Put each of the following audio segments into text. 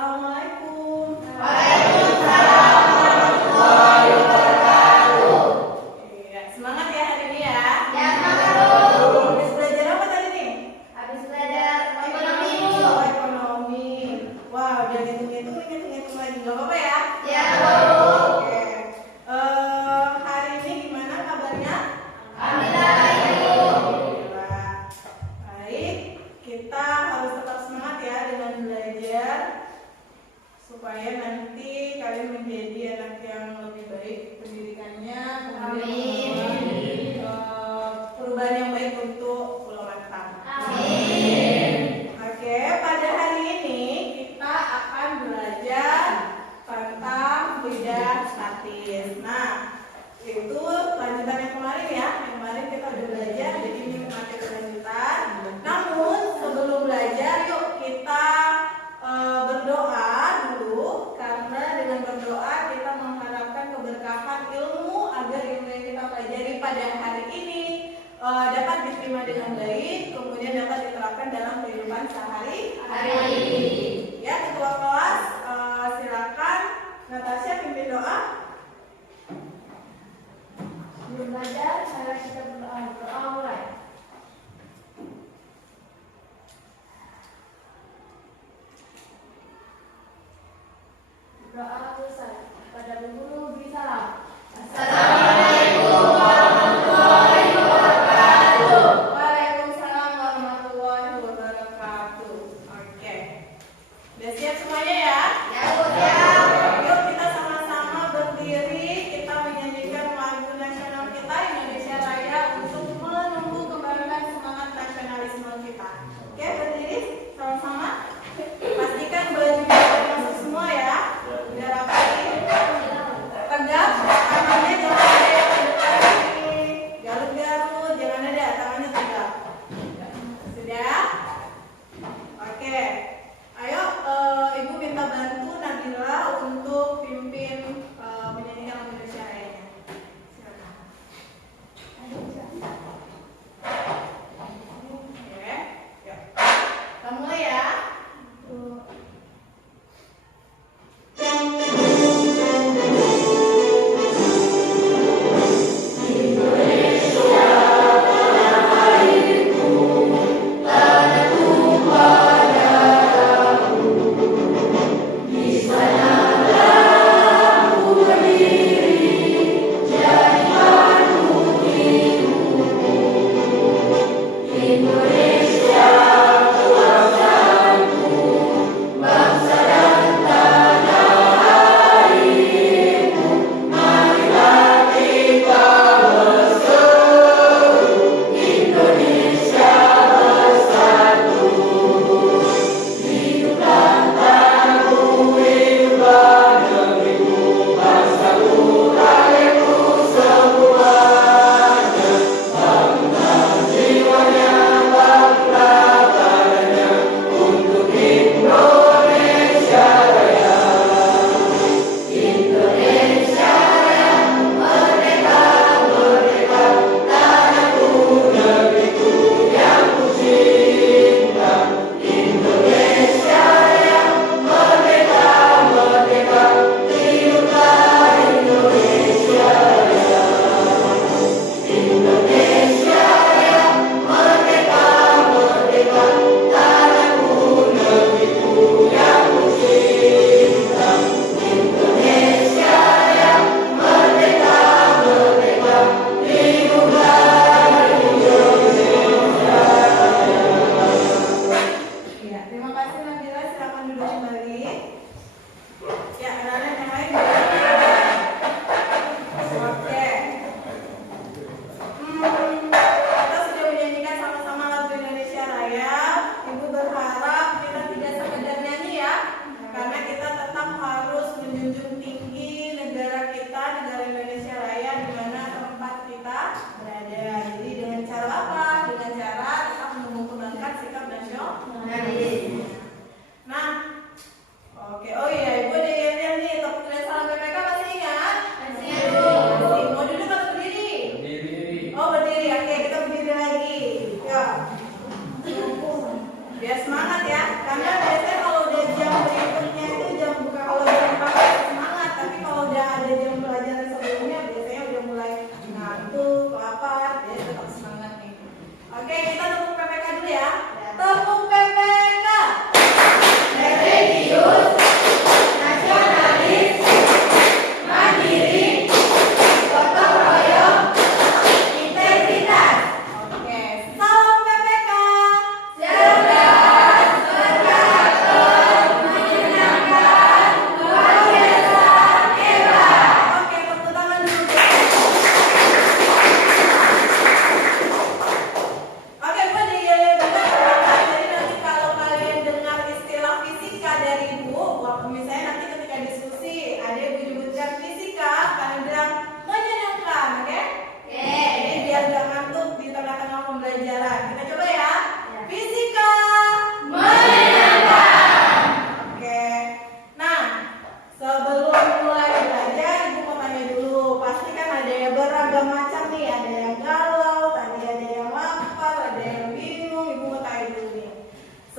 Assalamualaikum. Waalaikumsalam warahmatullahi wabarakatuh. Iya, semangat ya hari ini ya. Ya, Bu. Habis belajar apa tadi nih? Habis belajar ekonomi, Bu. Oh, ekonomi. Wah, udah ngitung lagi. Gak apa-apa ya? Ya, Bu. Oke. Hari ini gimana kabarnya? Alhamdulillah, Bu. Alhamdulillah. Baik, kita harus tetap semangat ya dengan belajar supaya nanti kalian menjadi anak yang lebih baik pendidikannya, kemudian perubahan yang baik untuk Pulau Mantap. Amin. Oke, pada hari ini kita akan belajar tentang bidang statis. Nah, itu lanjutan yang kemarin ya. Yang kemarin kita udah belajar, jadi ini materi lanjutan. Namun sebelum belajar, yuk kita berdoa dulu, karena dengan berdoa kita mengharapkan keberkahan ilmu agar ilmu yang kita pelajari pada hari ini dapat diterima dengan baik, kemudian dapat diterapkan dalam kehidupan sehari-hari. Ya, ketua kelas, silakan Natasha pimpin doa. Sebelum belajar, mari kita berdoa. Berdoa mulai. Doa selesai. Kepada Bu Guru beri salam. Assalamualaikum warahmatullahi wabarakatuh. Waalaikumsalam warahmatullahi wabarakatuh. Oke, udah siap semuanya ya? Ya, Bu. Siap. Yuk kita sama-sama berdiri, kita menyanyikan lagu nasional kita Indonesia Raya untuk menumbuh kembangkan semangat nasionalisme kita. Oke, berdiri sama-sama. Pastikan baju masuk semua ya. Biar rapi, tegap.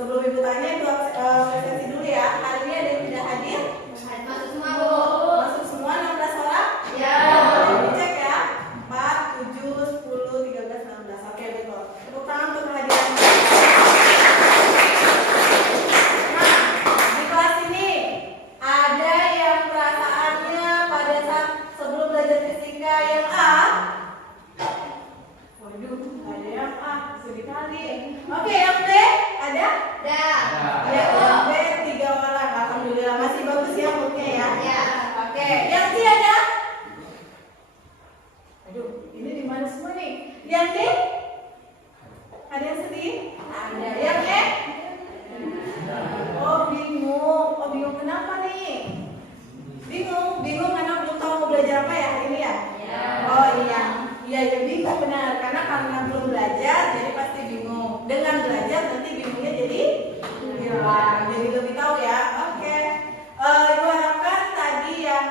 Sebelum Ibu tanya, Ibu absensi dulu ya. Hari ini ada yang tidak hadir? Masuk semua, Bu. Masuk semua 16 orang? Ya. Dicek ya. 4, 7, 10, 13, 16. Oke, betul. Tepuk tangan untuk kehadiran. Nah, di kelas ini ada yang perasaannya pada saat sebelum belajar fisika yang A. Waduh, ada yang A, sedikit kali. Oke, yang B ada? Ya. Ya, yang B 3 orang. Alhamdulillah, masih bagus ya moodnya ya. Ya. Oke, yang C ada? Aduh, ini di mana semua nih? Yang D? Ada yang sedih? Ada. Yang E? Oh, bingung. Oh, bingung kenapa nih? Bingung karena belum tahu mau belajar apa ya hari ini ya? Ya. Oh iya. Iya, ya bingung benar. Karena belum belajar, jadi pasti bingung. Dengan belajar nanti bingungnya jadi hilang. Jadi lebih tahu ya. Oke. Ibu harapkan tadi yang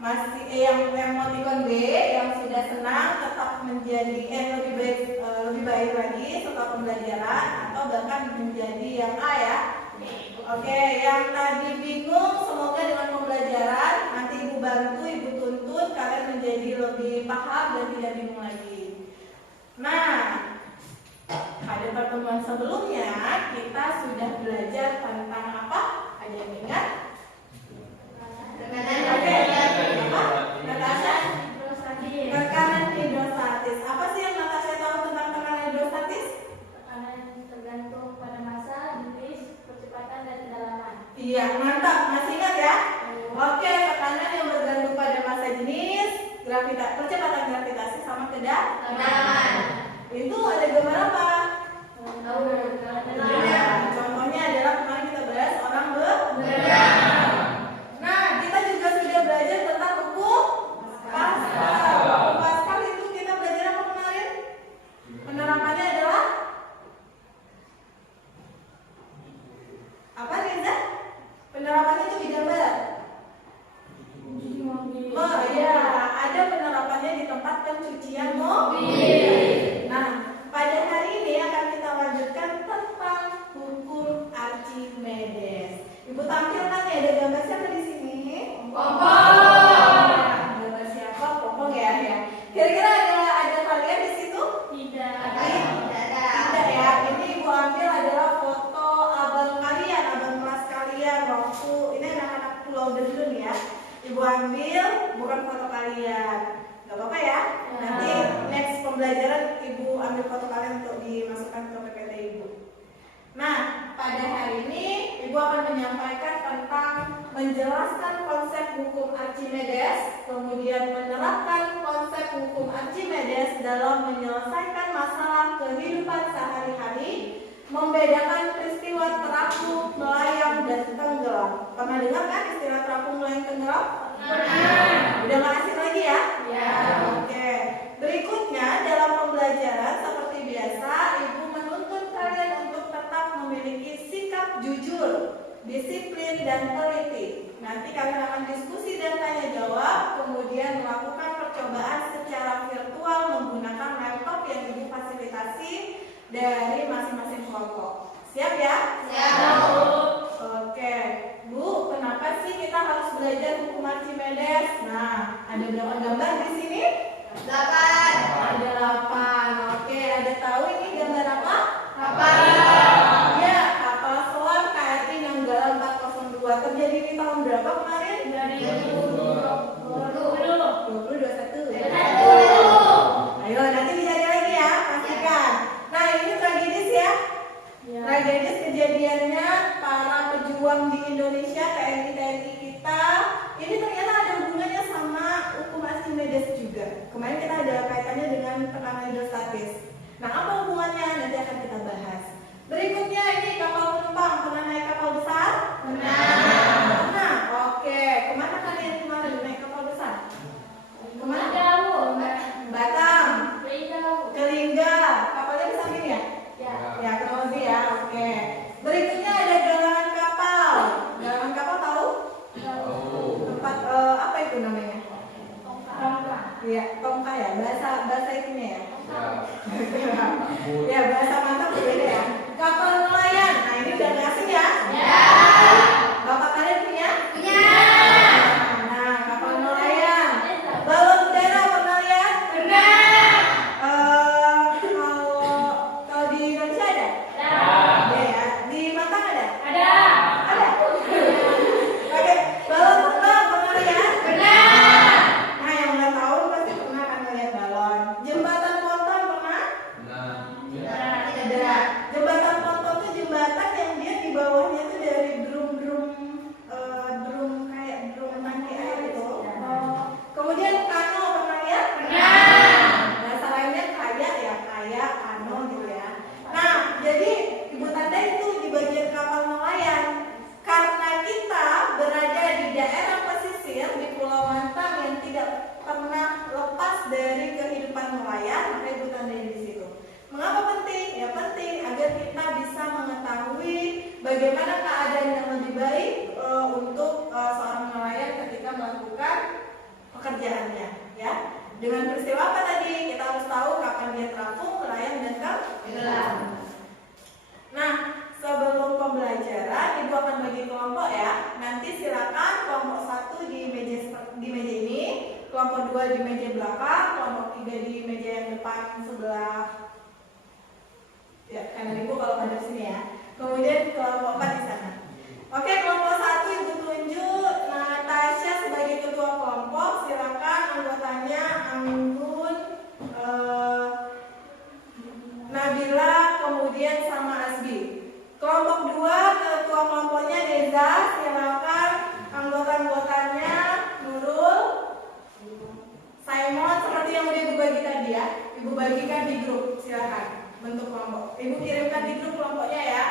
masih yang emoticon B yang sudah senang tetap menjadi lebih baik lagi setelah pembelajaran atau bahkan menjadi yang A ya. Oke, yang tadi bingung semoga dengan pembelajaran nanti Ibu bantu, Ibu tuntun kalian menjadi lebih paham dan tidak bingung lagi. Nah, pada pertemuan sebelumnya kita sudah belajar tentang apa? Ada yang ingat? Oke, apa? Natasha? Tekanan hidrostatis. Apa sih yang Natasha tahu tentang tekanan hidrostatis? Tekanan tergantung pada massa, jenis, percepatan dan kedalaman. Iya, mantap. Masih ingat ya? Oke, tekanan yang bergantung pada massa, jenis, percepatan gravitasi sama kedalaman. Itu ada gambar apa? Ya, contohnya adalah kemarin kita bahas orang berenang. Nah, kita juga sudah belajar tentang hukum Pascal. Hukum Pascal itu kita belajar apa kemarin? Penerapannya adalah apa, Reza? Penerapannya itu digambar. Oh iya, ada penerapannya di tempat pencucian mobil. Nah, pada hari ini akan kita lanjutkan tentang hukum Archimedes. Ibu tampilkan ya, ada gambar siapa di sini? Pompong. Gambar siapa? Pompong ya. Kira-kira ada kalian di situ? Tidak. Tidak ya. Ini Ibu ambil adalah foto abang kalian, abang kelas kalian waktu ini anak-anak Pulau Dendun ya. Ibu ambil, bukan foto kalian. Gak apa-apa ya. Nanti next pembelajaran Ibu ambil foto kalian untuk dimasukkan ke PPT Ibu. Nah, pada hari ini Ibu akan menyampaikan tentang menjelaskan konsep hukum Archimedes, kemudian menerapkan konsep hukum Archimedes dalam menyelesaikan masalah kehidupan sehari-hari, membedakan peristiwa terapung, melayang, dan tenggelam. Pernah dengar kan istilah terapung, melayang, tenggelam? Udah nggak asing lagi ya? Ya. Oke. Berikutnya dalam pembelajaran seperti biasa, Ibu menuntut kalian untuk tetap memiliki sikap jujur, disiplin, dan teliti. Nanti kalian akan diskusi dan tanya jawab, kemudian melakukan percobaan secara virtual menggunakan laptop yang Ibu fasilitasi dari masing-masing kelompok. Siap ya? Siap. Oke, Bu, kenapa sih kita harus belajar hukum Archimedes? Nah, ada berapa gambar di sini? 8. Ada 8. Oke, ada tahu ini gambar apa? Kapal. Ya, kapal selam KRI Nanggala 402. Terjadi di tahun berapa kemarin? 2021. Ayo, nanti dicari lagi ya, pastikan. Nah, ini tragedis ya. Tragedis kejadiannya para pejuang di Indonesia, TNI kita. Ini ternyata ada hubungannya sama hukum Archimedes juga. Kemarin kita ada kaitannya dengan tekanan hidrostatis. Nah, apa hubungannya? Nanti akan kita bahas. Berikutnya ini kapal penumpang. Pernah naik kapal besar? Pernah. Oke. Kemana kalian naik kapal besar? Kemana? Batam. Ke Lingga. Kapalnya besar gini ya? Ya, kurang lebih ya. Oke. Berikutnya ada galangan kapal. Galangan kapal tahu? Tempat apa itu namanya? Iya, tongkah ya. Bahasa itunya ya. Ya, bahasa mantap beda ya. Kapal bagaimana keadaan yang lebih baik untuk seorang nelayan ketika melakukan pekerjaannya, ya. Dengan peristiwa apa tadi? Kita harus tahu kapan dia terapung, nelayan, dan tenggelam. Nah, sebelum pembelajaran, Ibu akan bagi kelompok ya. Nanti silakan kelompok 1 di meja ini, kelompok 2 di meja belakang, kelompok 3 di meja yang depan sebelah. Ya, kanan Ibu kalau ada di sini ya. Kemudian kelompok 4 di sana. Oke, kelompok 1 Ibu tunjuk Natasha sebagai ketua kelompok. Silakan anggotanya Anggun, Nabila, kemudian sama Asbi. Kelompok 2 ketua kelompoknya Deza. Silakan anggota-anggotanya Nurul, Simon, seperti yang udah Ibu bagi tadi ya. Ibu bagikan di grup, silakan bentuk kelompok. Ibu kirimkan di grup kelompoknya ya.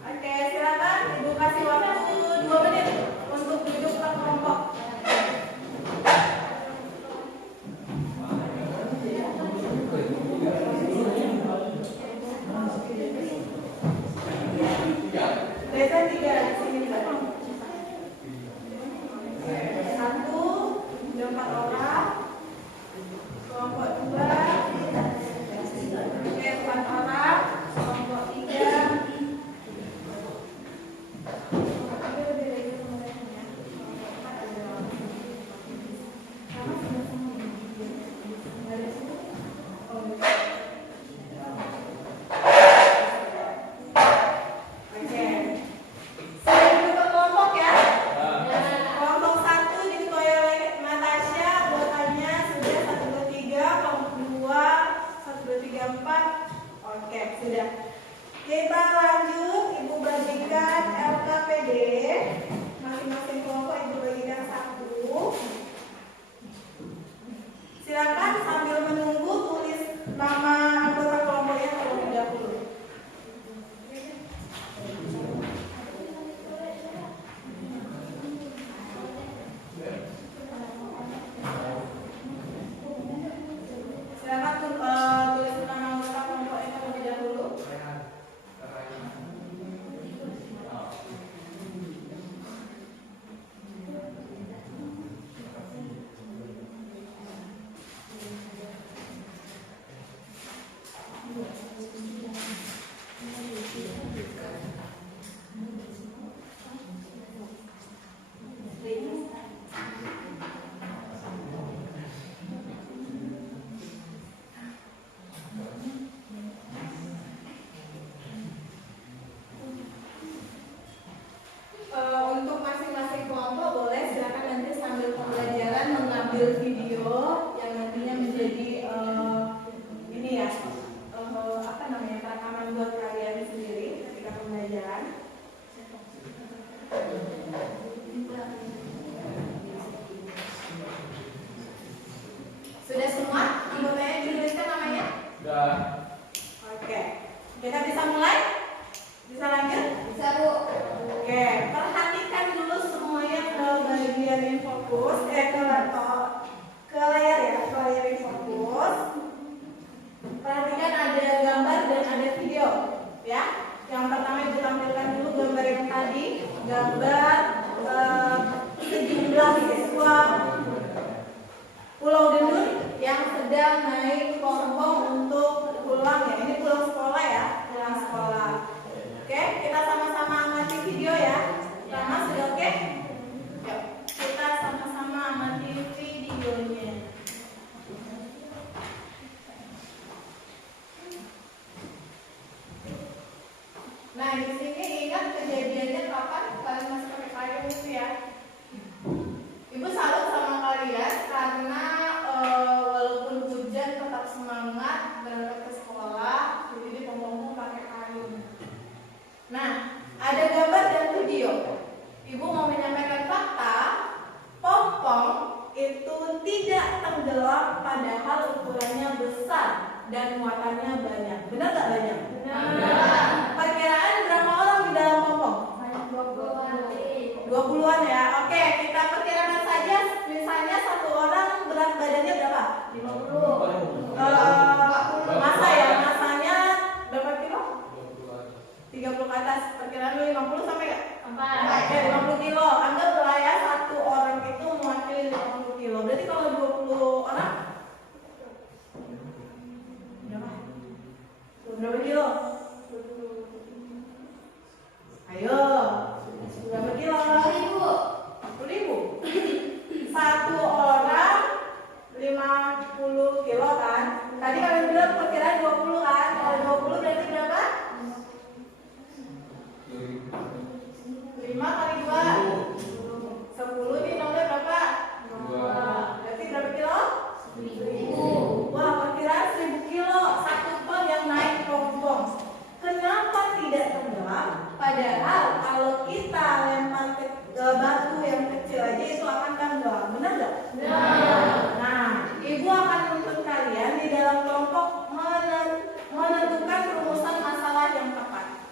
Oke, silakan Ibu kasih waktu 2 menit untuk duduk per kelompok. Desa 3 di sini. 1, udah 4 orang. Kelompok 2, oke 4 orang. Kelompok 3. Kita lanjut, Ibu bagikan LKPD. Masing-masing kelompok Ibu bagikan 1. Silakan sambil menunggu tulis nama anggota kelompoknya terlebih dahulu. Silakan tulis nama anggota kelompoknya terlebih dahulu. Untuk masing-masing kelompok boleh silakan nanti sambil pembelajaran mengambil video yang nantinya menjadi ini ya apa namanya rekaman buat kalian sendiri ketika pembelajaran. Sudah semua? Anggotanya dituliskan namanya? Sudah. Oke, kita bisa mulai? Bisa lanjut? Bisa Bu. Oke, perhatikan dulu semuanya ke bagian in fokus, ke laptop, ke layar ya, ke layar in fokus. Perhatikan ada gambar dan ada video, ya. Yang pertama Ibu tampilkan dulu gambar yang tadi, gambar sejumlah siswa Pulau Dendun yang sedang naik pompong untuk pulang ya. Ini pulang sekolah ya, pulang sekolah. Oke, kita sama-sama amati video ya. Pertama sudah oke? Yuk, kita sama-sama amati videonya. Nah, di sini ingat kejadiannya kapan kalian masih pakai payung itu ya? Ibu salut sama kalian karena walaupun hujan tetap semangat berangkat ke sekolah, jadi pompong pakai payung. Nah, ada gambar dan video. Ibu mau menyampaikan fakta, pompong itu tidak tenggelam padahal ukurannya besar dan muatannya banyak. Benar nggak banyak? Benar. Perkiraan berapa orang di dalam pompong? Lalu 50 sampai nggak? Sampai. Oke, 50 kilo. Anggaplah ya satu orang itu mewakili 50 kilo. Berarti kalau 20 orang berapa? Berapa kilo? Ayo. Berapa kilo? 10.000. Satu orang 50 kilo kan? Tadi kalian bilang perkiraan 20 kan? Kalau 20 berarti berapa? 5 kali 2 10 nih nomornya berapa? 2. Berarti berapa kilo? 1.000. Wah, perkiraan 1.000 kilo. Satu ton yang naik pompong. Kenapa tidak tenggelam? Padahal kalau kita lempar ke batu yang kecil aja itu akan tenggelam. Benar nggak? Nah, ibu akan menuntut kalian di dalam kelompok menentukan rumusan masalah yang tepat.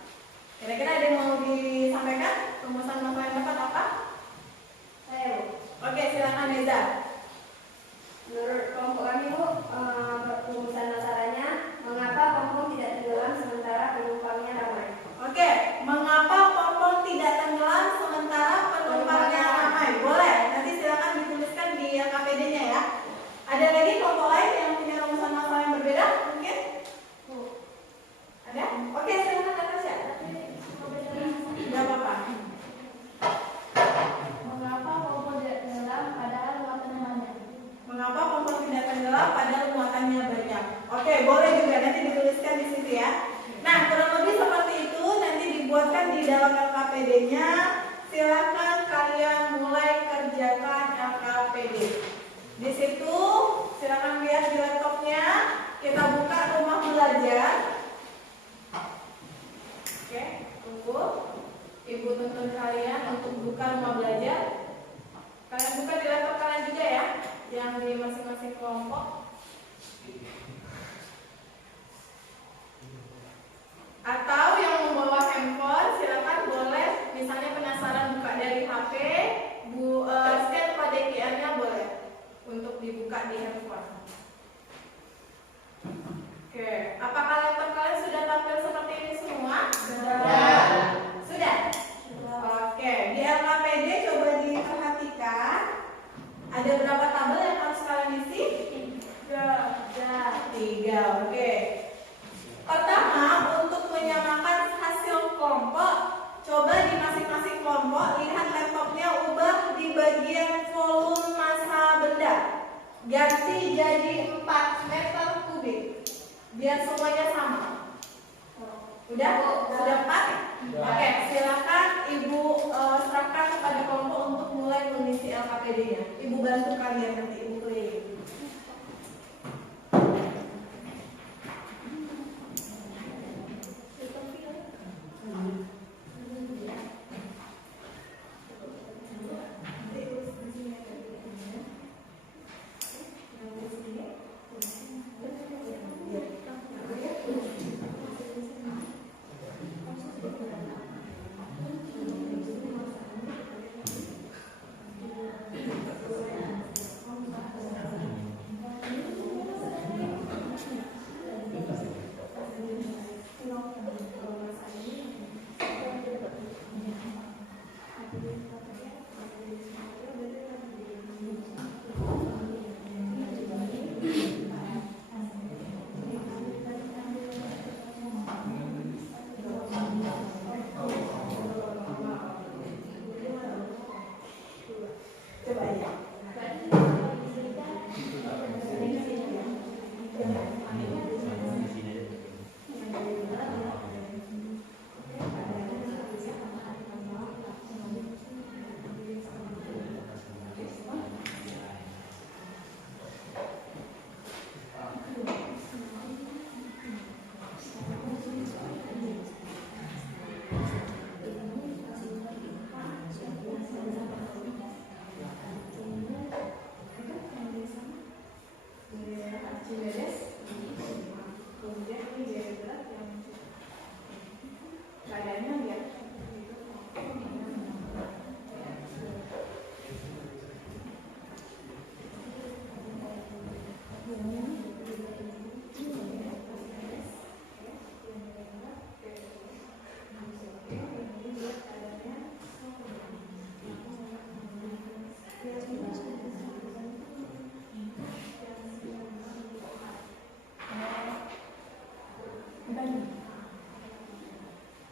Kira-kira ada yang mau disampaikan? Rumusan masalah yang tepat apa? Oke, silakan Neza. Menurut kelompok kami Bu, rumusan masalahnya mengapa pompong tidak tenggelam sementara penumpangnya ramai. Oke, mengapa pompong tidak tenggelam sementara penumpangnya ramai? Boleh, nanti silakan dituliskan di KPD-nya ya. Ada lagi kelompok lain yang punya rumusan masalah yang berbeda? Mungkin? Ada? Oke, silakan Natasha. Tidak apa-apa. Mengapa pompong tidak tenggelam padahal muatannya banyak? Mengapa pompong tidak tenggelam padahal muatannya banyak? Oke, boleh juga nanti dituliskan di situ ya. Nah, kurang lebih seperti itu nanti dibuatkan di dalam LKPD-nya. Silakan kalian mulai kerjakan LKPD. Di situ silakan lihat di laptopnya. Kita buka rumah belajar. Oke, tunggu. Ibu tuntun kalian untuk buka rumah belajar. Kalian buka di laptop kalian juga ya, yang di masing-masing kelompok. Atau yang membawa handphone, silakan boleh. Misalnya penasaran buka dari HP, scan pada QR-nya boleh untuk dibuka di handphone. Oke, apakah laptop kalian sudah tampil seperti ini semua? Sudah? Oke, di LKPD coba diperhatikan. Ada berapa tabel yang harus kalian isi? 3. Oke. Pertama, untuk menyamakan hasil kelompok, coba di masing-masing kelompok lihat laptopnya, ubah di bagian volume massa benda. Ganti jadi 4 meter kubik. Biar semuanya sama. Udah? Sudah 4? Oke, silakan Ibu serahkan kepada kelompok untuk mulai mengisi LKPD-nya. Ibu bantu kalian nanti, Ibu keliling.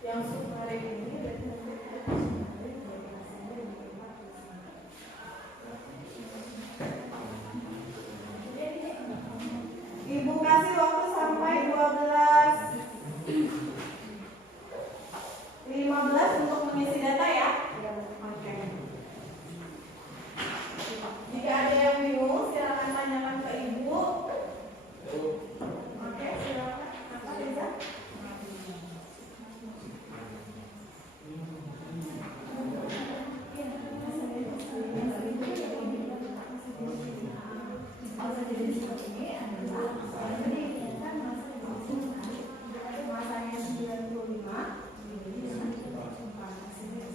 Yang submarin ini berarti nanti ada submarin dari hasilnya yang berlipat. Ibu kasih waktu sampai 12:15 untuk mengisi data ya. Oke. Jika ada yang bingung, silakan tanyakan ke ibu. Oke, silakan. Apa Reza? Masanya 95 jadi 1/4 hasilnya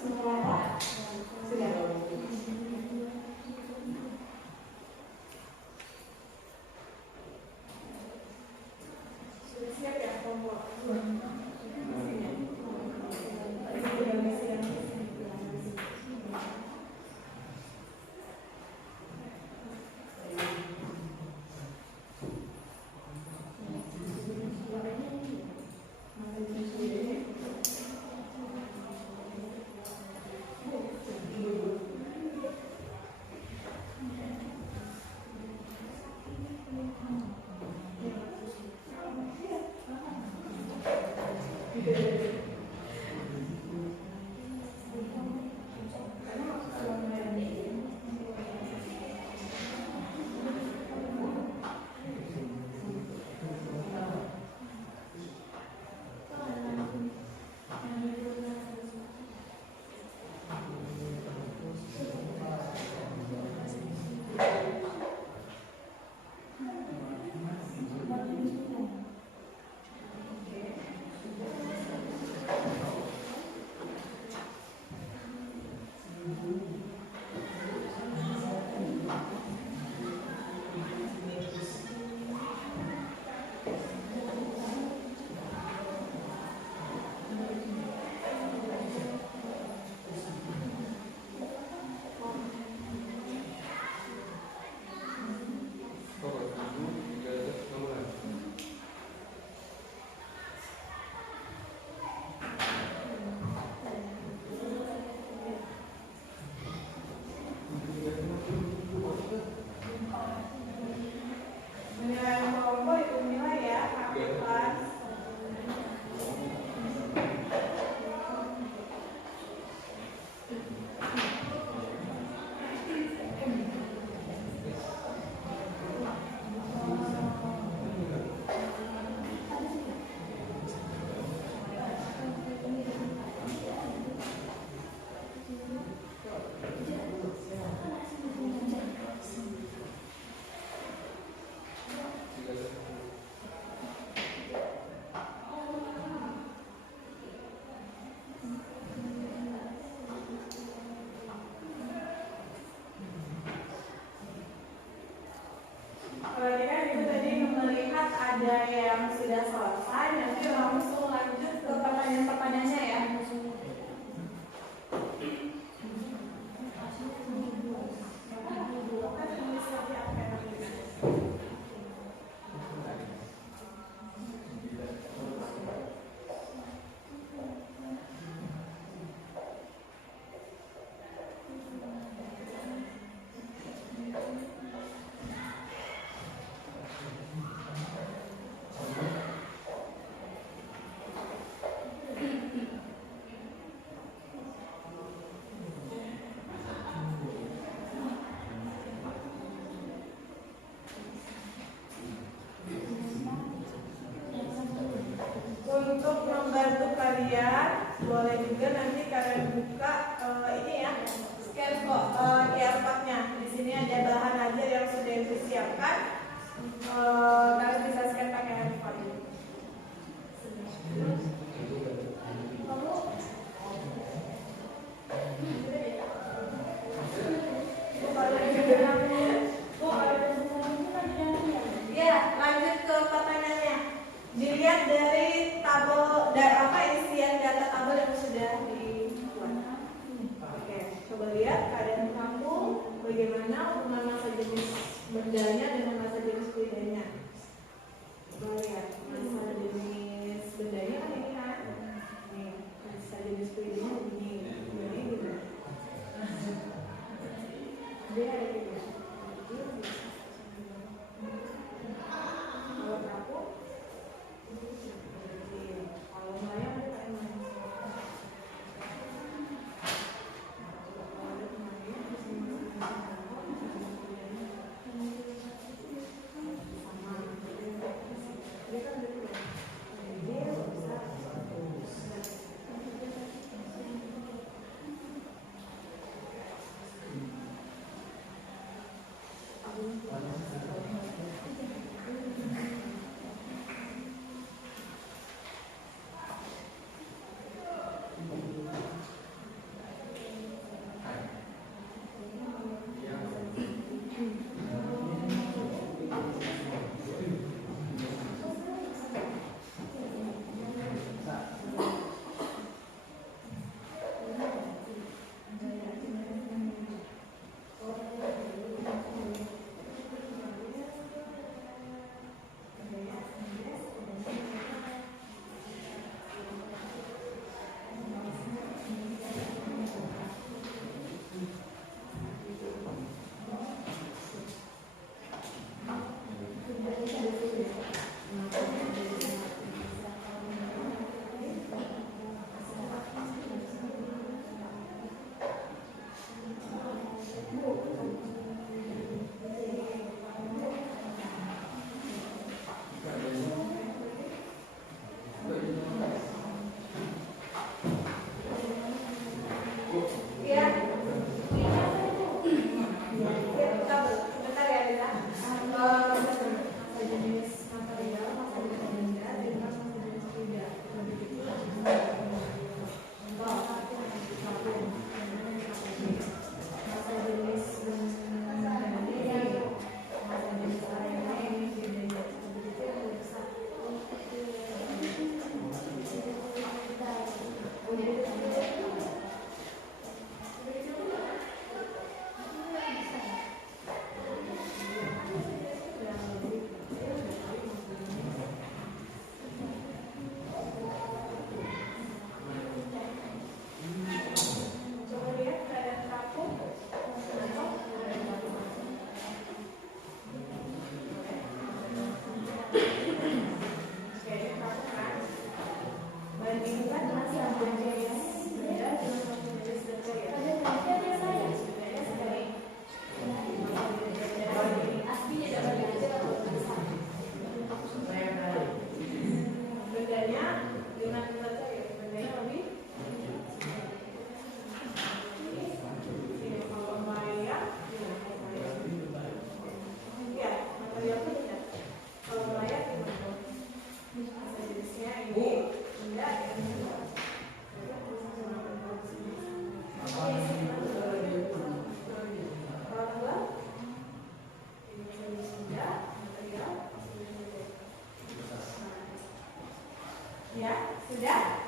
Semua Pak? Sudah. Sudah siap ya kelompok? Perhatikan itu tadi melihat ada yang sudah selesai, nanti langsung lanjut ke pertanyaan-pertanyaannya ya. Untuk membantu kalian, boleh juga nanti kalian buka ini ya, scan kok QR code-nya. Di sini ada bahan ajar yang sudah disiapkan. Kalian bisa scan pakai handphone. Ya, lanjut ke pertanyaannya. Dilihat dari tabel isian data tabel yang sudah dibuat. Oke, coba lihat keadaan kamu bagaimana hubungan massa jenis bendanya dengan massa jenis fluidanya. Coba lihat massa jenis bendanya kan ini kan. Nih, massa jenis fluidanya begini. Ini gimana? Dia ada gitu. Kalau kaku kalau mayang ada kayak mana? Ya, sudah?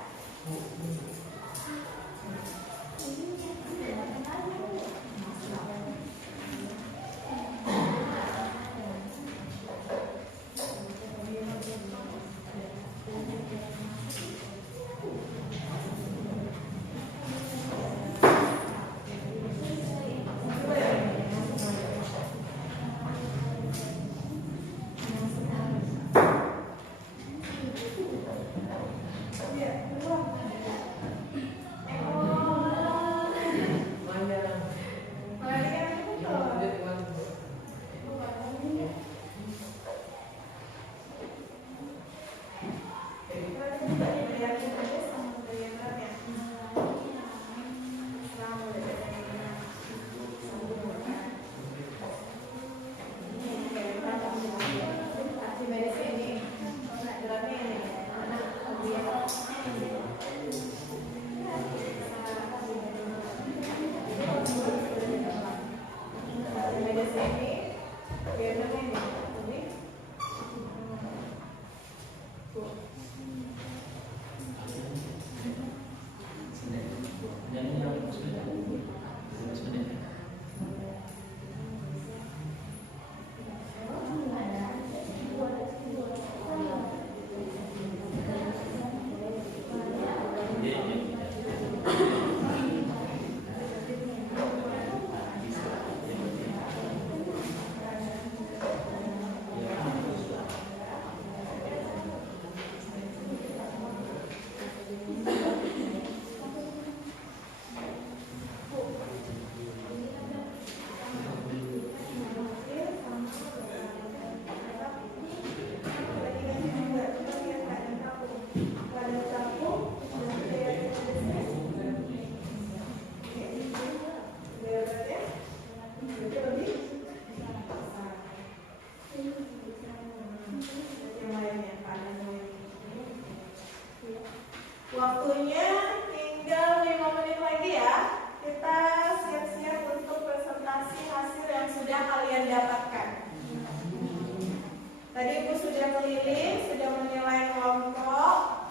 Waktunya tinggal 5 menit lagi ya. Kita siap-siap untuk presentasi hasil yang sudah kalian dapatkan. Tadi Ibu sudah keliling, sudah menilai kelompok.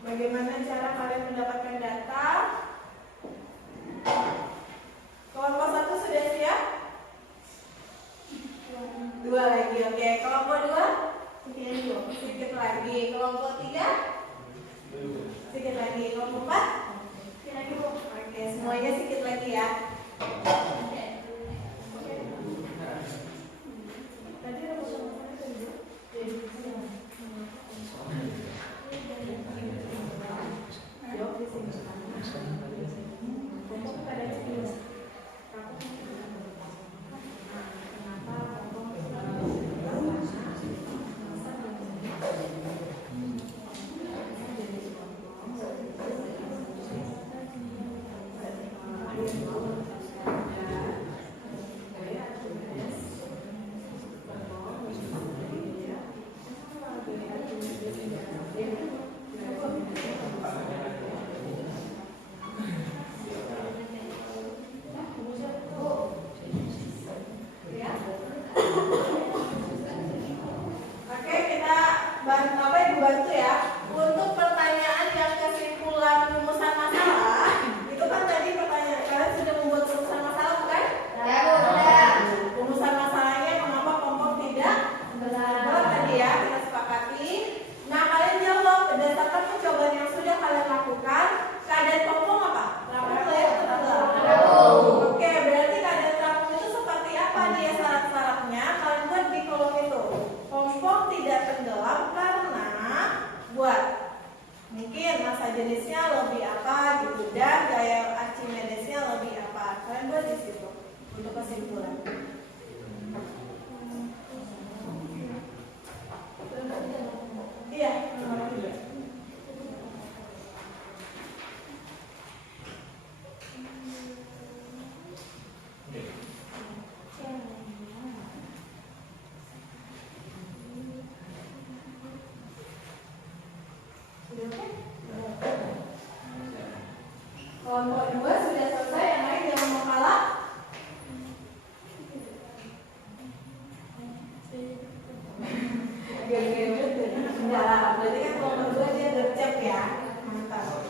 Bagaimana cara kalian mendapatkan data? Kelompok 1 sudah siap? 2 lagi, oke. Kelompok 2? Sedikit lagi. Kelompok 3? Sedikit lagi. Kelompok 4? Sedikit lagi, Bu. Oke, semuanya sedikit lagi ya. Tadi ada sama-sama tadi, Bu? Jawab di sini. Kelompok pada sini. Bantu ya untuk pertanyaan yang kesimpulan rumusan masalah. Itu kan tadi pertanyaan kalian sudah membuat rumusan masalah bukan? Ya, Bu, sudah. Rumusan masalahnya mengapa kelompok tidak benar tadi ya kita sepakati. Nah kalian jawab berdasarkan percobaan yang sudah kalian lakukan. Keadaan kelompok apa? Terapung ya atau terapung? Oke, berarti keadaan terapung itu seperti apa dia syarat-syaratnya? Kalian buat di kolom itu. Kelompok tidak tenggelam karena buat mungkin massa jenisnya lebih apa gitu dan gaya Archimedesnya lebih apa, kalian buat di situ untuk kesimpulan. Iya, nomor 3. Kelompok 2 sudah selesai, yang lain jangan mau kalah. berarti kan kelompok 2 dia gercep ya. Mantap.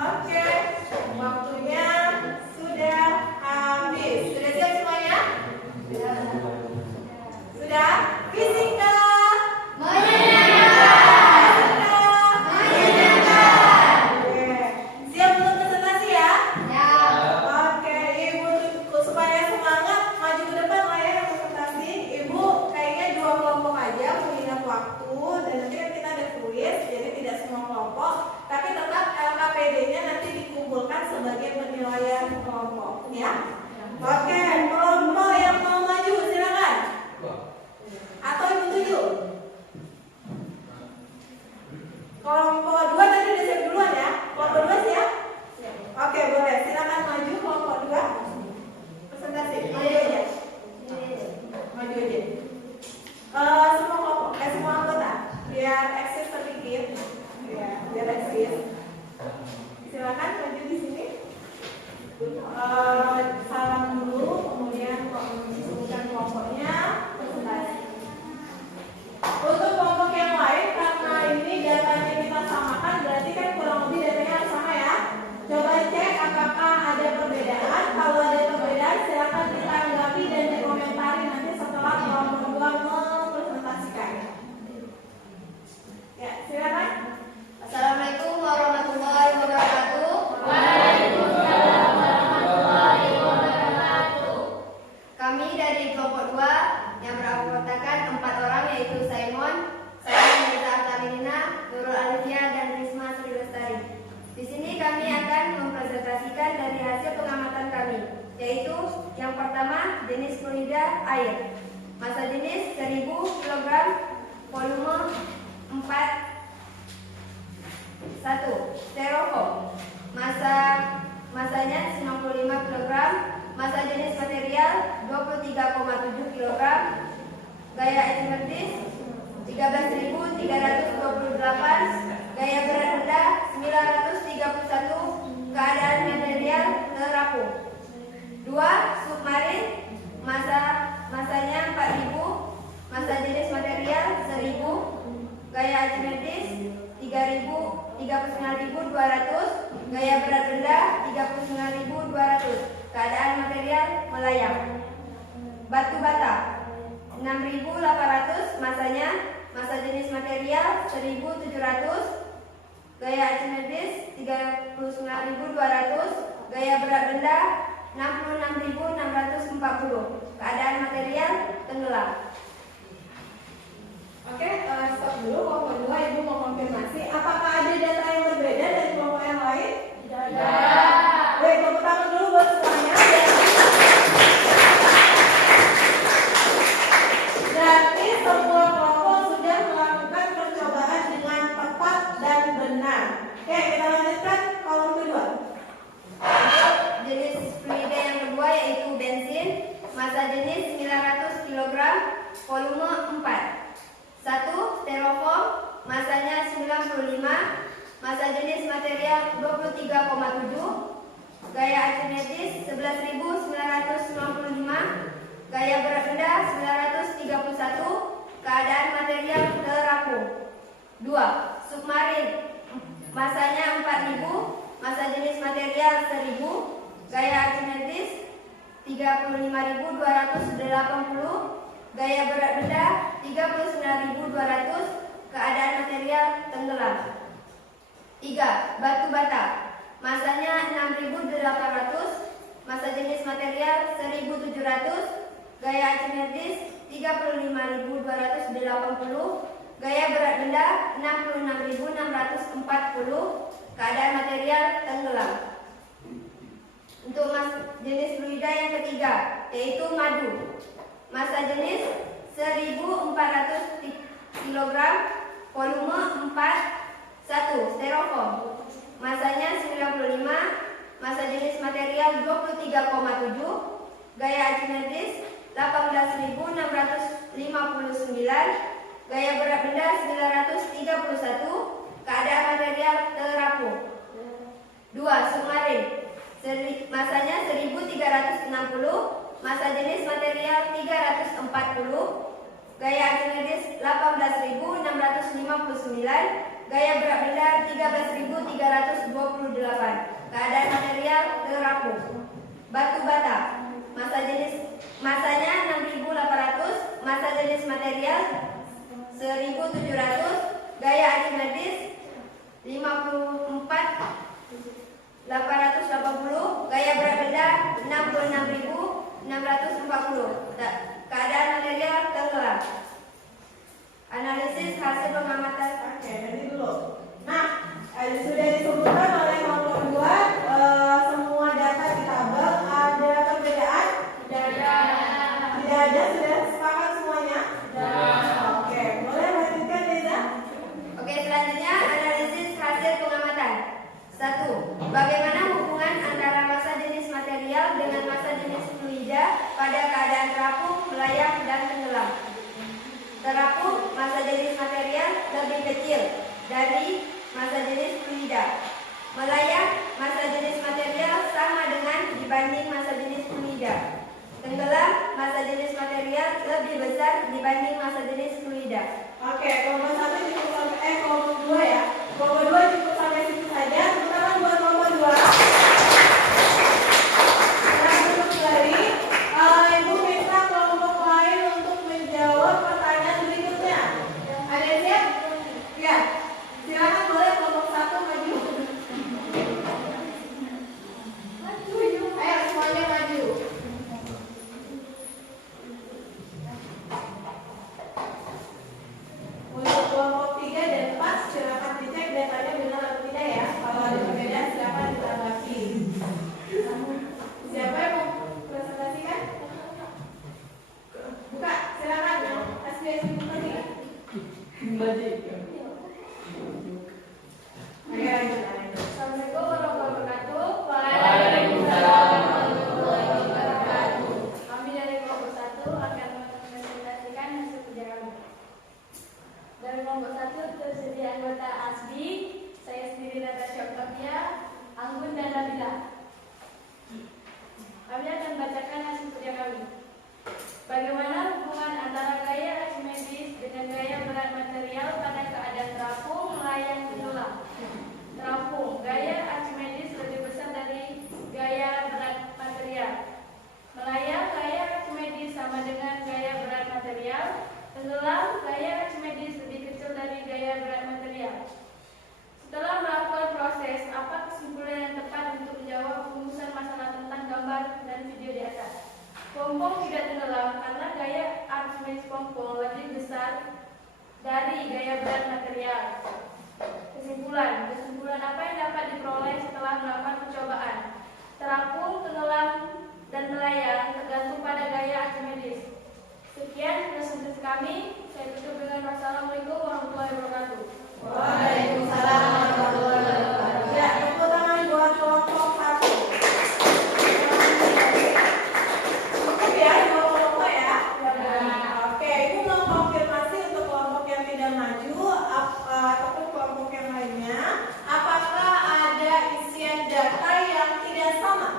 Oke, waktunya sudah habis. Sudah siap semuanya? Sudah? Fisika siap untuk presentasi ya? Oke, Ibu supaya semangat maju ke depan lah ya presentasi. Ibu kayaknya 2 kelompok aja mengingat waktu dan nanti kan kita ada kuis, jadi tidak semua kelompok. Tapi tetap LKPD-nya nanti dikumpulkan sebagai penilaian kelompok, ya. Oke, kelompok yang mau maju silakan. Atau Ibu tuju. Kelompok 2 tadi udah siap duluan ya. Kelompok 2 siap? Oke, boleh. Silakan maju kelompok 2. Presentasi. Maju aja. Maju aja. Semua kelompok, semua anggota. Biar eksis sedikit. Ya, biar eksis. Silakan maju di sini. Salam dulu, kemudian sebutkan kelompoknya, presentasi. Untuk kelompok yang lain, karena ini datanya kita samakan, berarti kan kurang lebih datanya harus sama ya. Coba cek apakah ada perbedaan. Kalau ada perbedaan, silakan ditanggapi dan dikomentari nanti setelah kelompok 2 mempresentasikan. Ya, silakan. Assalamualaikum warahmatullahi wabarakatuh. Waalaikumsalam warahmatullahi wabarakatuh. Kami dari kelompok 2 yang beranggotakan 4 orang, yaitu Simon, saya Mirza Artaminina, Nurul Alifia, dan Risma Sri Lestari. Di sini kami akan mempresentasikan dari hasil pengamatan kami, yaitu yang pertama jenis fluida air, massa jenis 1000 kg, volume 4. 1. Styrofoam, masanya 95 kg, massa jenis material 23,7 kg, gaya estimatis 13.328, gaya berat rendah 931, keadaan material terapung. 2. Submarin, masanya 4.000, massa jenis material 1.000, gaya estimatis 39.200, gaya berat rendah 39.200, keadaan material melayang. Batu bata 6.800, massa jenis material 1.700, gaya estimatis 39.200, gaya berat rendah 66.640, keadaan material tenggelam. Oke, stop dulu. Kelompok 2 Ibu mau konfirmasi apakah ada data yang berbeda dari kelompok yang lain? Tidak. Baik, tepuk tangan dulu buat semuanya. Berarti semua kelompok sudah melakukan percobaan dengan tepat dan benar. Oke, kita lanjutkan kolom kedua. Jenis fluida yang kedua yaitu bensin, massa jenis 900 kg, volume 4. 1. Styrofoam, massanya 95, massa jenis material 23,7, gaya Archimedes 11.995, gaya berat benda 931, keadaan material terapung. 2. Submarin, masanya 4.000, masa jenis material 1.000, gaya Archimedes 35.280, gaya berat benda 39.200, keadaan material tenggelam. 3. Batu bata, masanya 6.800, masa jenis material 1.700, gaya Archimedes 35.280, gaya berat benda 66.640, keadaan material tenggelam. Untuk jenis fluida yang ketiga, yaitu madu, masa jenis 1.400 kg, volume 4, 1. Styrofoam, masanya 95, masa jenis material 23,7, gaya Archimedes 18.659, gaya berat benda 931, keadaan material terapung. 2. Submarin, masanya 1.360, masa jenis material 340, gaya Archimedes 18.659, gaya berat benda 13.328, keadaan material terapung. Batu bata, masanya 6.800, masa jenis material 1.700, gaya Archimedes 54.880, gaya berat benda 66.640, keadaan material tenggelam. Analisis hasil pengamatan. Oke, nanti dulu. Nah, sudah disebutkan oleh kelompok 2, semua data di tabel. Ada perbedaan? Tidak ada. Sudah sepakat semuanya? Oke, boleh lanjutkan Reza. Oke, selanjutnya analisis hasil pengamatan. 1. Bagaimana hubungan antara massa jenis material dengan massa jenis fluida pada keadaan terapung, melayang, dan tenggelam? Terapung, massa jenis material lebih kecil dari massa jenis fluida. Melayang, massa jenis material sama dengan dibanding massa jenis fluida. Tenggelam, massa jenis material lebih besar dibanding massa jenis fluida. Oke, kelompok 1 cukup sampai kelompok 2 ya. Kelompok 2 cukup sampai situ saja. Sekarang buat kelompok 2. Nah, untuk dari Ibu minta kelompok lain untuk menjawab pertanyaan berikutnya. Ada yang siap? Ya. Silakan boleh kelompok 1 maju. Ayo semuanya maju. Untuk kelompok 3 dan 4 silakan dicek datanya benar atau tidak ya. Kalau ada perbedaan silakan ditanggapi. Siapa yang mau presentasikan? Buka, silakan yang SBS buka nih. Ayo lanjut. Assalamualaikum warahmatullahi wabarakatuh. Waalaikumsalam warahmatullahi wabarakatuh. Kami dari kelompok 1 akan mempresentasikan hasil kerja kami. Dari kelompok 1 tersedia anggota ASBI, saya sendiri Natasha Octavia, Anggun dan Nabila. Kami akan bacakan hasil kerja kami. Bagaimana hubungan antara gaya Archimedes dengan gaya berat material pada keadaan terapung, melayang, tenggelam? Terapung, gaya Archimedes lebih besar dari gaya berat material. Melayang, gaya Archimedes sama dengan gaya berat material. Tenggelam, gaya Archimedes lebih kecil dari gaya berat material. Setelah melakukan proses, apa kesimpulan yang tepat untuk menjawab rumusan masalah tentang gambar dan video di atas? Pompong tidak tenggelam karena gaya Archimedes pompong lebih besar dari gaya berat material. Kesimpulan apa yang dapat diperoleh setelah melakukan percobaan? Terapung, tenggelam, dan melayang tergantung pada gaya Archimedes. Sekian presentasi kami. Saya tutup dengan wassalamualaikum warahmatullahi wabarakatuh. Waalaikumsalam warahmatullahi wabarakatuh. Ya, tepuk tangan buat kelompok 1. Cukup ya, 2 kelompok ya. Oke, Ibu mau konfirmasi untuk kelompok yang tidak maju ataupun kelompok yang lainnya, apakah ada isian data yang tidak sama?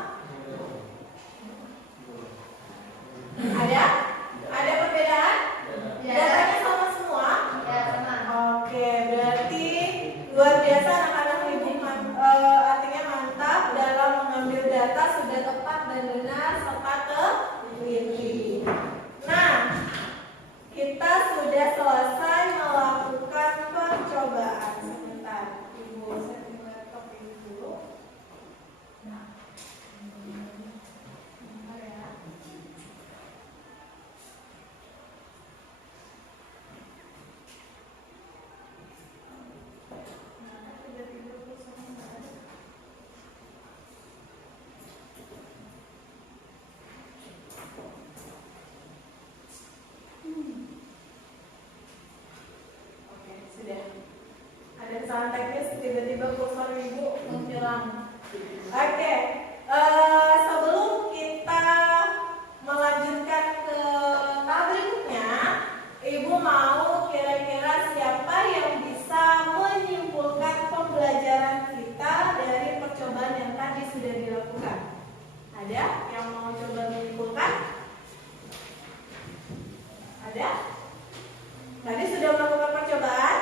Ada? Tadi sudah melakukan percobaan?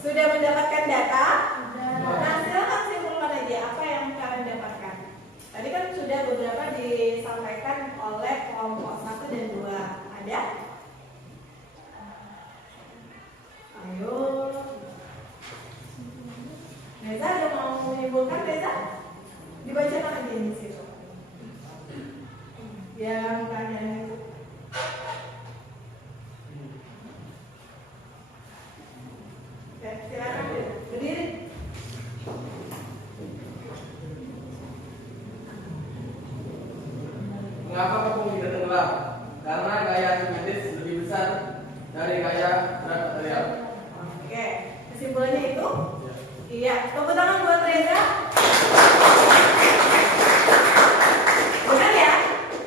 Sudah mendapatkan data? Nah, silakan simpulkan aja apa yang kalian dapatkan. Tadi kan sudah beberapa disampaikan oleh kelompok 1 dan 2. Ada? Ayo. Reza ada mau menyimpulkan, Reza? Dibacakan aja di situ. Yang pertanyaan itu. Ya, silakan berdiri. Mengapa tepung tidak tenggelam? Karena gaya Archimedes lebih besar dari gaya berat material. Oke, kesimpulannya itu? Iya, tepuk tangan buat Reza. Benar ya?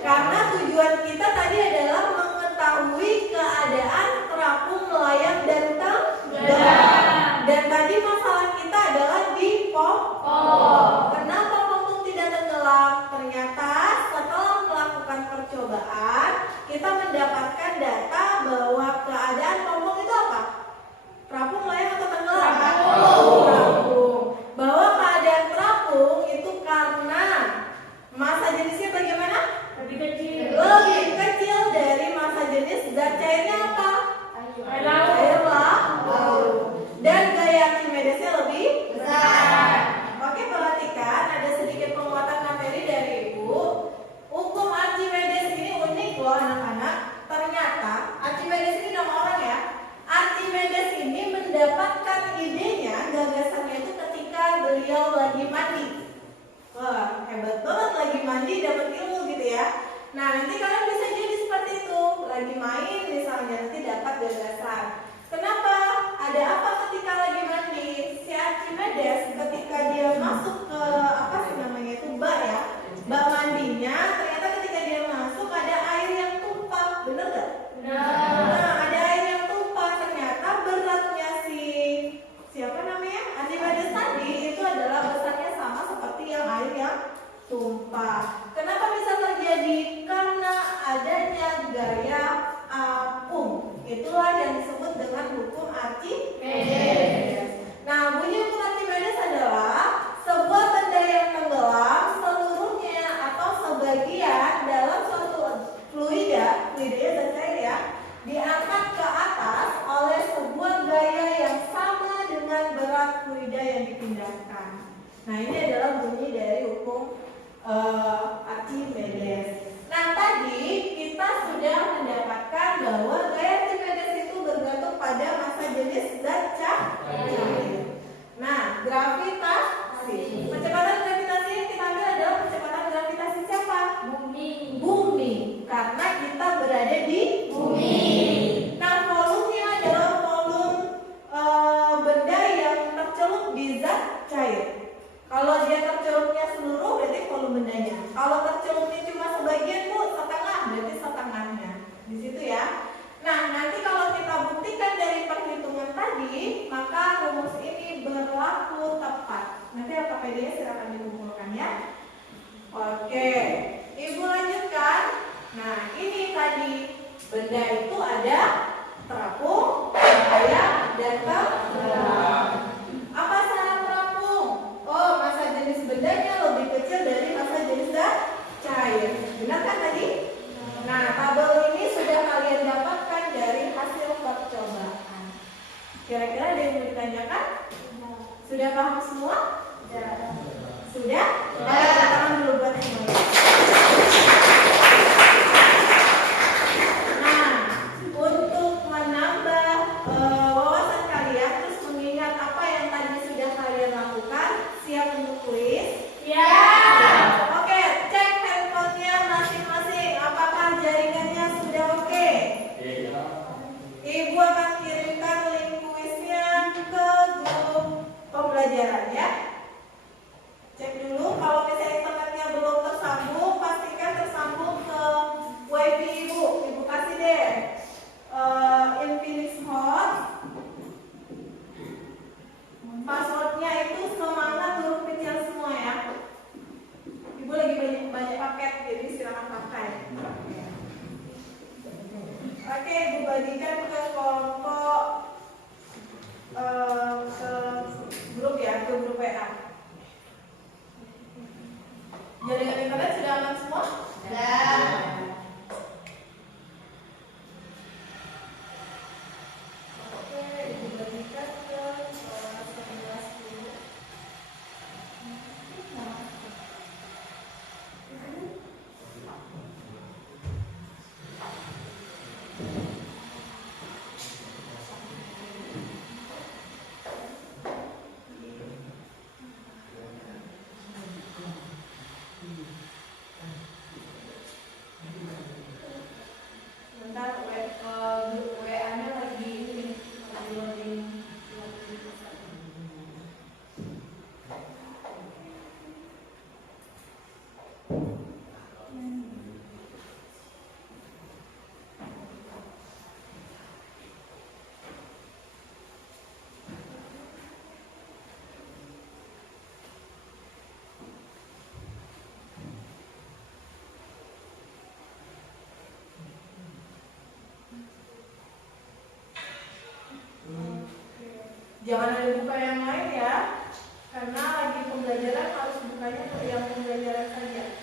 Karena tujuan kita tadi adalah mengetahui keadaan terapung, melayang, dan tenggelam. Dan tadi masalah kita adalah di pompong. Kenapa pompong tidak tenggelam? Ternyata setelah melakukan percobaan, kita mendapatkan data bahwa keadaan pompong itu apa? Terapung, melayang, atau tenggelam? Terapung. Bahwa keadaan terapung itu karena massa jenisnya bagaimana? Lebih kecil. Lebih kecil dari massa jenis zat cairnya apa? Air laut. Air laut. Dan gaya Archimedesnya lebih besar. Oke, perhatikan ada sedikit penguatan materi dari Ibu. Hukum Archimedes ini unik loh anak-anak. Ternyata Archimedes ini nama orang ya. Archimedes ini mendapatkan idenya, gagasannya itu ketika beliau lagi mandi. Wah, hebat banget lagi mandi dapat ilmu gitu ya. Nah, nanti kalian bisa jadi seperti itu. Lagi main misalnya nanti dapat gagasan. Kenapa? Ada apa ketika lagi mandi? Si Archimedes ketika dia masuk ke apa sih namanya itu bak ya, bak mandinya, ternyata ketika dia masuk ada air yang tumpah, bener gak? Nah, ada air yang tumpah, ternyata beratnya siapa namanya Archimedes tadi itu adalah besarnya sama seperti yang air yang tumpah. Kenapa bisa terjadi? Karena adanya gaya apung. Itulah yang disebut dengan hukum Archimedes. Nah, bunyi hukum Archimedes adalah sebuah benda yang tenggelam seluruhnya atau sebagian dalam suatu fluida dan cair ya, diangkat ke atas oleh sebuah gaya yang sama dengan berat fluida yang dipindahkan. Nah, ini adalah bunyi dari hukum Archimedes. Nah, tadi kita sudah mendapatkan bahwa gaya Archimedes itu bergantung pada massa jenis zat cair. Nah, gravitasi. Percepatan gravitasi yang kita ambil adalah percepatan gravitasi siapa? Bumi. Karena kita berada di bumi. Nah, volumenya adalah volume benda yang tercelup di zat cair. Kalau dia tercelupnya seluruh berarti volume bendanya. Kalau tercelupnya cuma sebagian Bu, setengah berarti setengahnya. Di situ ya. Nah, nanti kalau kita buktikan dari perhitungan tadi, maka rumus ini berlaku tepat. Nanti APD-nya silakan dikumpulkan ya. Oke, Ibu lanjutkan. Nah, ini tadi benda itu ada terapung, melayang, dan tenggelam. Apa syarat terapung? Oh, massa jenis bendanya lebih kecil dari massa jenis zat cair. Benar kan tadi? Nah, tabel ini sudah kalian dapatkan dari hasil percobaan. Kira-kira ada yang mau ditanyakan? Sudah paham semua? Sudah? Tepuk tangan dulu buat semuanya. Nah, untuk menambah wawasan kalian, terus mengingat apa yang tadi sudah kalian lakukan, siap untuk kuis? Ya. Oke, cek handphonenya masing-masing. Apakah jaringannya sudah oke? Ibu akan kirimkan link kuisnya ke grup pembelajaran ya. Cek dulu kalau misalnya internetnya belum tersambung, pastikan tersambung ke wifi ibu. Ibu kasih deh Infinix Hot. Passwordnya itu semangat huruf kecil semua ya. Ibu lagi banyak paket, jadi silakan pakai. Oke. Oke, Ibu bagikan ke kelompok ke grup ya, ke grup WA. Jaringan internet sudah aman semua? Dan Oke, Ibu bagikan ke kelas 11 dulu. Sebentar, grup WA-nya lagi ini, lagi loading. Jangan ada buka yang lain ya, karena lagi pembelajaran harus bukanya ke yang pembelajaran saja.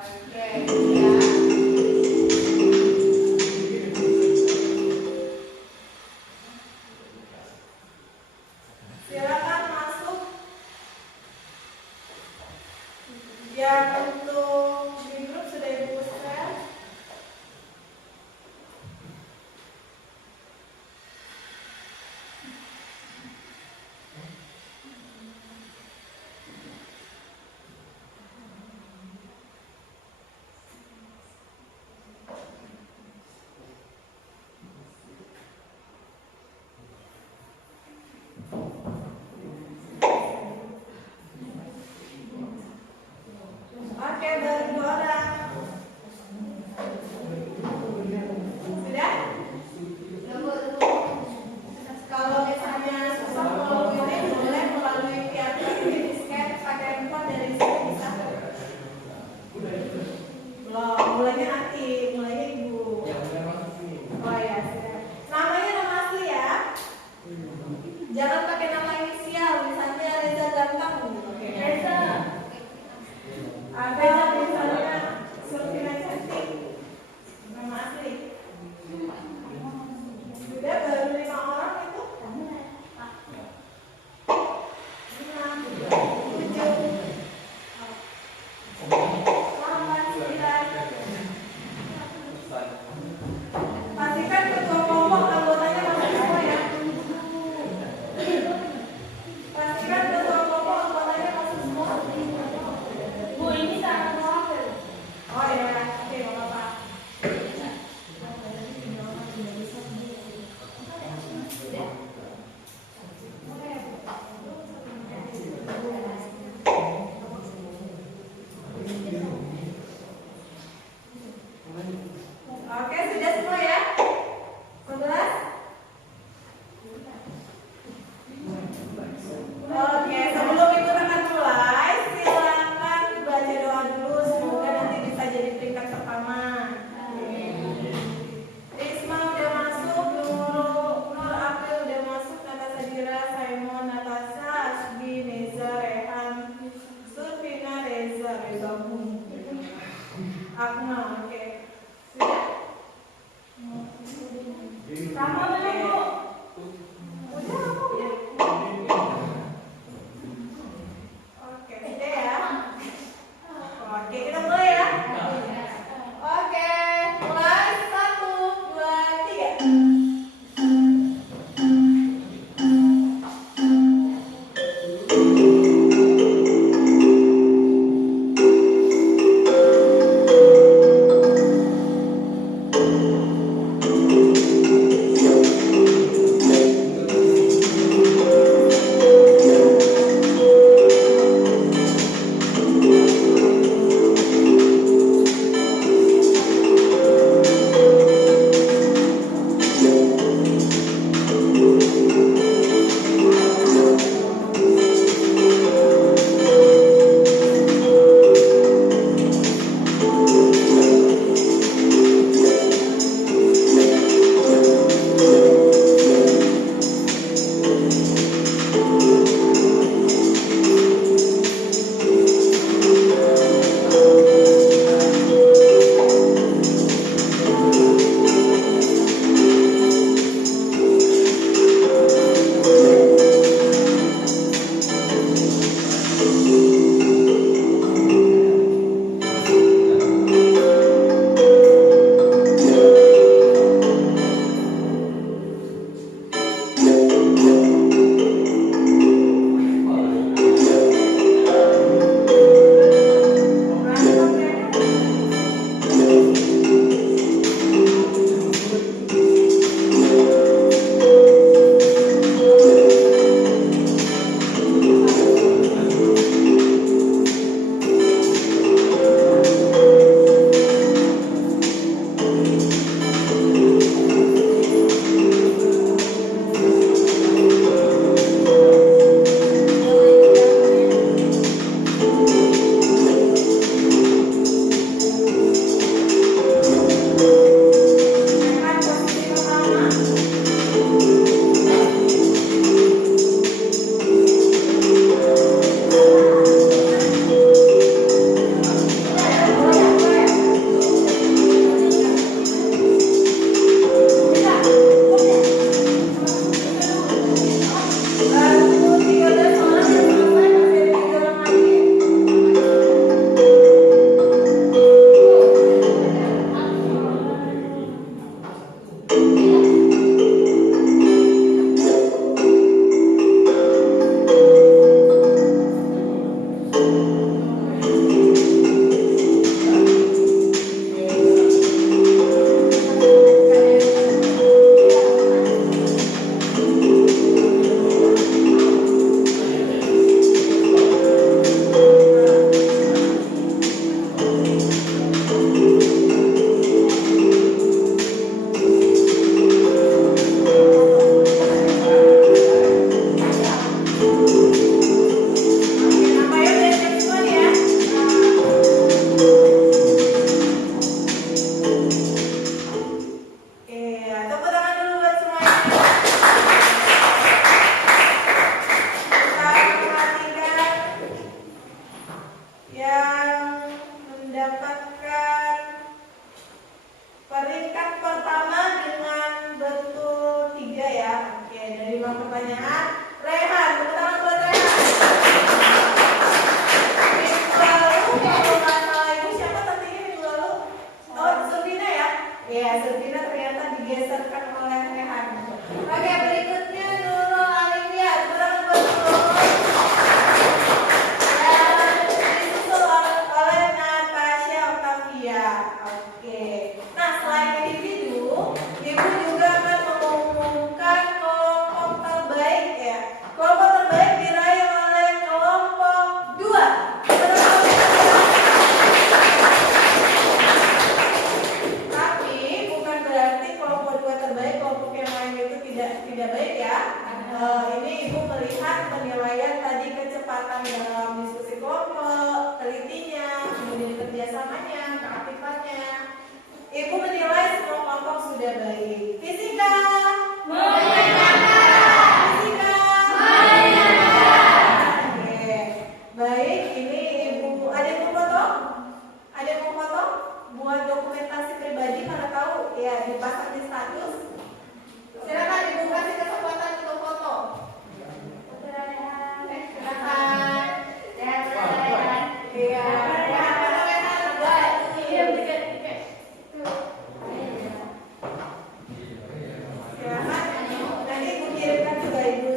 Oke, ya. Silakan masuk. Yang untuk di grup sudah Ibu share. Oke, baru 2 orang. Sudah? Kalau misalnya susah melalui ini, boleh melalui via di scan pakai handphone dari sini bisa. Belum, mulainya nanti, mulainya Ibu. Oh ya, sudah. Namanya nama asli ya. Jangan pakai nama inisial, misalnya Reza Ganteng gitu. Oke. Reza. Ada misalnya Sulfina Cantik, nama asli. Sudah baru 5 orang itu. 6, 7, 8, 9. Pastikan ketua kelompok anggotanya masih semua ya. penyampaian tadi kecepatan dalam diskusi kelompok, telitinya, kemudian kerjasamanya, keaktifannya. Ibu menilai semua kelompok sudah baik. Fisika Fisika Oke. Baik, ini Ibu ada yang mau foto? Ada yang mau foto? Buat dokumentasi pribadi, mana tahu ya dipasang di status. Silakan Ibu kasih kesempatan untuk foto. Silakan. Iya. Silakan. Nanti Ibu kirimkan juga Ibu